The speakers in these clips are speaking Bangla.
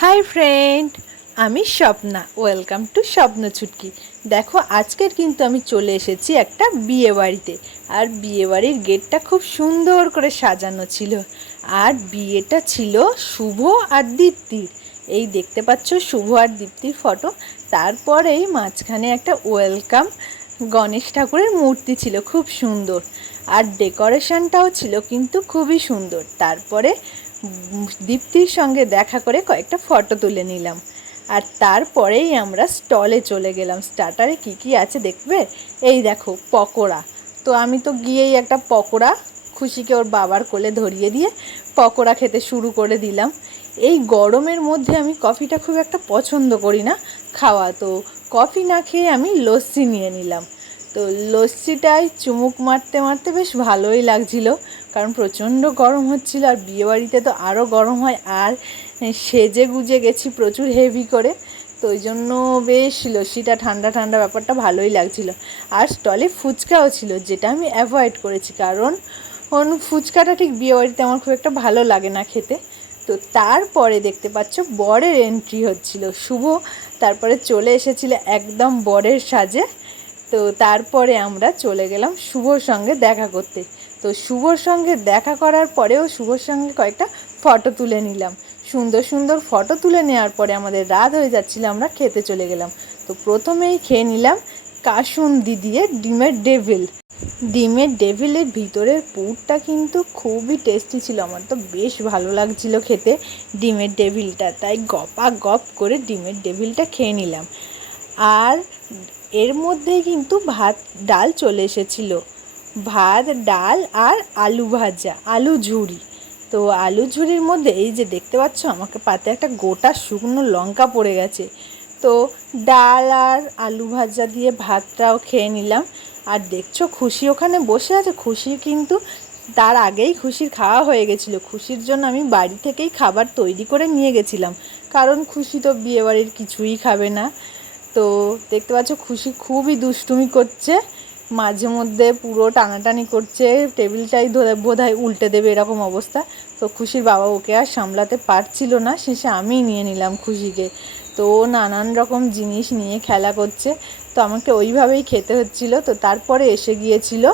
হাই ফ্রেন্ড, আমি স্বপ্না। ওয়েলকাম টু স্বপ্ন ছুটকি দেখো, আজকের কিন্তু আমি চলে এসেছি একটা বিয়ে বাড়িতে। আর বিয়ে বাড়ির গেটটা খুব সুন্দর করে সাজানো ছিল। আর বিয়েটা ছিল শুভ আর দীপ্তির। এই দেখতে পাচ্ছ শুভ আর দীপ্তির ফটো। তারপরেই মাঝখানে একটা ওয়েলকাম গণেশ ঠাকুরের মূর্তি ছিল, খুব সুন্দর। আর ডেকোরেশনটাও ছিল কিন্তু খুবই সুন্দর। তারপরে দীপ্তির সঙ্গে দেখা করে কয়েকটা ফটো তুলে নিলাম। আর তারপরেই আমরা স্টলে চলে গেলাম। স্টার্টারে কি কি আছে দেখবে? এই দেখো, পকোড়া। তো আমি তো গিয়েই একটা পকোড়া খুশিকে ওর বাবার কোলে ধরিয়ে দিয়ে পকোড়া খেতে শুরু করে দিলাম। এই গরমের মধ্যে আমি কফিটা খুব একটা পছন্দ করি না। খাওয়া তো কফি না খেয়ে আমি লস্যি নিয়ে নিলাম। তো লস্যিটাই চুমুক মারতে মারতে বেশ ভালোই লাগছিল। কারণ প্রচণ্ড গরম হচ্ছিল আর বিয়েবাড়িতে তো আরও গরম হয় আর সেজে গুজে গেছি প্রচুর হেভি করে। তো ওই জন্য বেশ লস্যিটা ঠান্ডা ঠান্ডা ব্যাপারটা ভালোই লাগছিল। আর স্টলে ফুচকাও ছিল, যেটা আমি অ্যাভয়েড করেছি। কারণ ফুচকাটা ঠিক বিয়েবাড়িতে আমার খুব একটা ভালো লাগে না খেতে। তো তারপরে দেখতে পাচ্ছ বরের এন্ট্রি হচ্ছিল। শুভ তারপরে চলে এসেছিল একদম বরের সাজে। তো তারপরে আমরা চলে গেলাম শুভর সঙ্গে দেখা করতে। তো শুভর সঙ্গে দেখা করার পরেও শুভর সঙ্গে কয়েকটা ফটো তুলে নিলাম। সুন্দর সুন্দর ফটো তুলে নেওয়ার পরে আমাদের রাত হয়ে যাচ্ছিল, আমরা খেতে চলে গেলাম। তো প্রথমেই খেয়ে নিলাম কাসুন্দি দিয়ে ডিমের ডেভিল ডিমের ডেভিলের ভিতরের পুরটা কিন্তু খুবই টেস্টি ছিল, আমার তো বেশ ভালো লাগছিল খেতে ডিমের ডেভিলটা তাই গপা গপ করে ডিমের ডেভিলটা খেয়ে নিলাম। আর এর মধ্যেই কিন্তু ভাত, ডাল চলে এসেছিল। ভাত, ডাল আর আলু ভাজা, আলু ঝুড়ি তো আলু ঝুড়ির মধ্যে এই যে দেখতে পাচ্ছ, আমাকে পাতে একটা গোটা শুকনো লঙ্কা পড়ে গেছে। তো ডাল আর আলু ভাজা দিয়ে ভাতটাও খেয়ে নিলাম। আর দেখছ, খুশি ওখানে বসে আছে। খুশি কিন্তু তার আগেই খুশির খাওয়া হয়ে গেছিল। খুশির জন্য আমি বাড়ি থেকেই খাবার তৈরি করে নিয়ে গেছিলাম। কারণ খুশি তো বিয়েবাড়ির কিছুই খাবে না। তো দেখতে পাচ্ছ খুশি খুবই দুষ্টুমি করছে। মাঝে মধ্যে পুরো টানাটানি করছে, টেবিলটাই বোধ হয় উল্টে দেবে এরকম অবস্থা। তো খুশির বাবা ওকে আর সামলাতে পারছিল না, শেষে আমিই নিয়ে নিলাম খুশিকে। তো নানান রকম জিনিস নিয়ে খেলা করছে। তো আমাকে ওইভাবেই খেতে হচ্ছিল। তো তারপরে এসে গিয়েছিল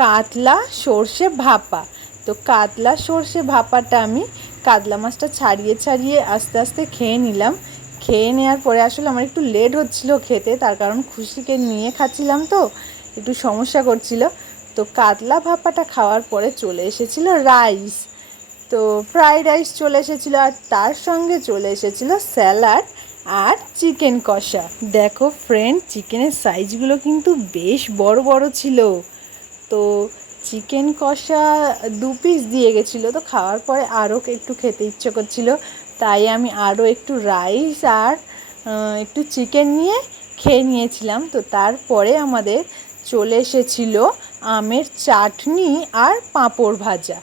কাতলা সর্ষে ভাপা। তো কাতলা সর্ষে ভাপাটা আমি কাতলা মাছটা ছাড়িয়ে ছাড়িয়ে আস্তে আস্তে খেয়ে নিলাম। খেয়ে নেওয়ার পরে আসলে আমার একটু লেট হচ্ছিল খেতে, তার কারণ খুশিকে নিয়ে খাচ্ছিলাম তো, একটু সমস্যা করছিল। তো কাতলা ভাপাটা খাওয়ার পরে চলে এসেছিল রাইস তো ফ্রাইড রাইস চলে এসেছিল আর তার সঙ্গে চলে এসেছিল স্যালাড আর চিকেন কষা। দেখো ফ্রেন্ড চিকেনের সাইজগুলো কিন্তু বেশ বড় বড় ছিল। তো চিকেন কষা দু পিস দিয়ে গেছিল, তো খাওয়ার পরে আরও একটু খেতে ইচ্ছে করছিল। তাই আমি আরও একটু রাইস আর একটু চিকেন নিয়ে খেয়ে নিয়েছিলাম। তো তারপরে আমাদের চলে এসেছিল আমের চাটনি আর পাঁপড় ভাজা।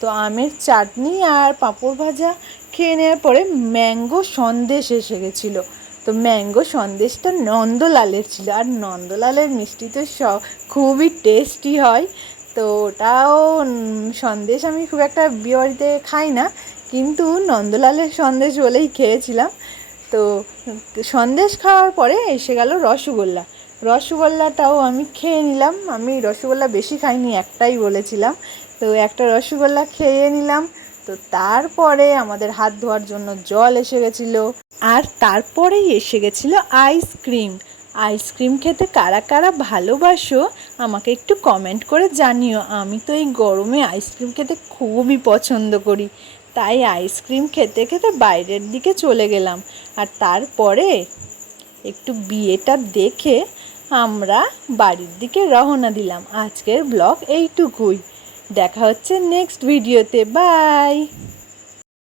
তো আমের চাটনি আর পাঁপড় ভাজা খেয়ে নেওয়ার পরে ম্যাঙ্গো সন্দেশ এসে গেছিল। তো ম্যাঙ্গো সন্দেশটা নন্দলালের ছিল আর নন্দলালের মিষ্টি তো খুবই টেস্টি হয়। তো ওটাও সন্দেশ আমি খুব একটা বিয়েবাড়িতে খাই না। কিন্তু নন্দলালের সন্দেশ বলেই খেয়েছিলাম। তো সন্দেশ খাওয়ার পরে এসে গেল রসগোল্লা। রসগোল্লাটাও আমি খেয়ে নিলাম। আমি রসগোল্লা বেশি খাইনি, একটাই বলেছিলাম। তো একটা রসগোল্লা খেয়ে নিলাম। তো তারপরে আমাদের হাত ধোয়ার জন্য জল এসে গেছিল। আর তারপরেই এসে গেছিল আইসক্রিম। আইসক্রিম খেতে কারা কারা ভালোবাসো আমাকে একটু কমেন্ট করে জানিও। আমি তো এই গরমে আইসক্রিম খেতে খুবই পছন্দ করি। তাই আইসক্রিম খেতে খেতে বাইরের দিকে চলে গেলাম। আর তারপরে একটু বিয়েটা দেখে আমরা বাড়ির দিকে রওনা দিলাম। আজকের ব্লগ এইটুকুই। দেখা হচ্ছে নেক্সট ভিডিওতে বাই